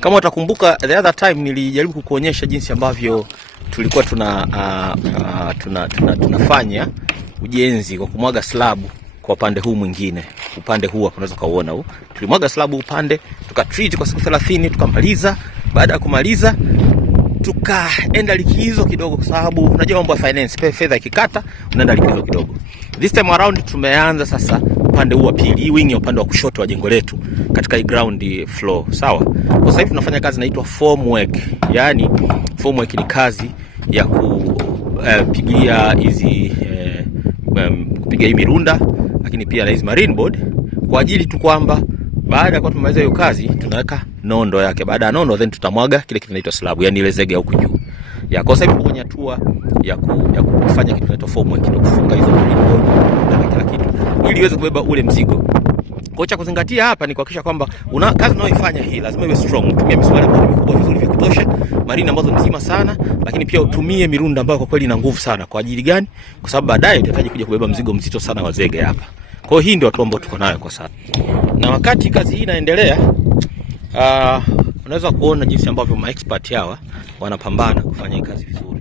Kama utakumbuka the other time nilijaribu kukuonyesha jinsi ambavyo tulikuwa tunafanya ujenzi kwa kumwaga slabu kwa upande huu mwingine. Upande huu hapo unaweza kuona huu. Tulimwaga slabu upande, tukatreat kwa siku 30, tukamaliza. Baada ya kumaliza tukaenda likizo kidogo, kwa sababu unajua mambo ya finance, fedha ikikata unaenda likizo kidogo. This time around tumeanza sasa upande huu wa pili, hii wing ya upande wa kushoto wa jengo letu katika ground floor, sawa? Kwa sasa hivi tunafanya kazi inaitwa formwork. Yaani formwork ni kazi ya kupigia hizi kupiga hii mirunda, lakini pia na hizi marine board, kwa ajili tu kwamba baada ya kwa tumaliza hiyo kazi tunaweka nondo yake. Baada ya nondo then tutamwaga kile kitu kinaitwa slab, yani ile zege huko juu. Ya kwa sababu kwenye hatua ya kufanya kitu kinaitwa formwork, ndio kufunga hizo marine board na kila kitu ili iweze kubeba ule mzigo. Kwa cha kuzingatia hapa ni kuhakikisha kwamba una kazi unayoifanya hii lazima iwe strong. Tumia misumari ambayo mikubwa vizuri vya kutosha, marine ambazo nzima sana, lakini pia utumie mirunda ambayo kwa kweli ina nguvu sana. Kwa ajili gani? Kwa sababu baadaye tutahitaji kuja kubeba mzigo mzito sana wa zege hapa. Kwa hiyo hii ndio hatua ambayo tuko nayo kwa sasa. Na wakati kazi hii inaendelea, unaweza kuona jinsi ambavyo ma expert hawa wanapambana kufanya hii kazi vizuri.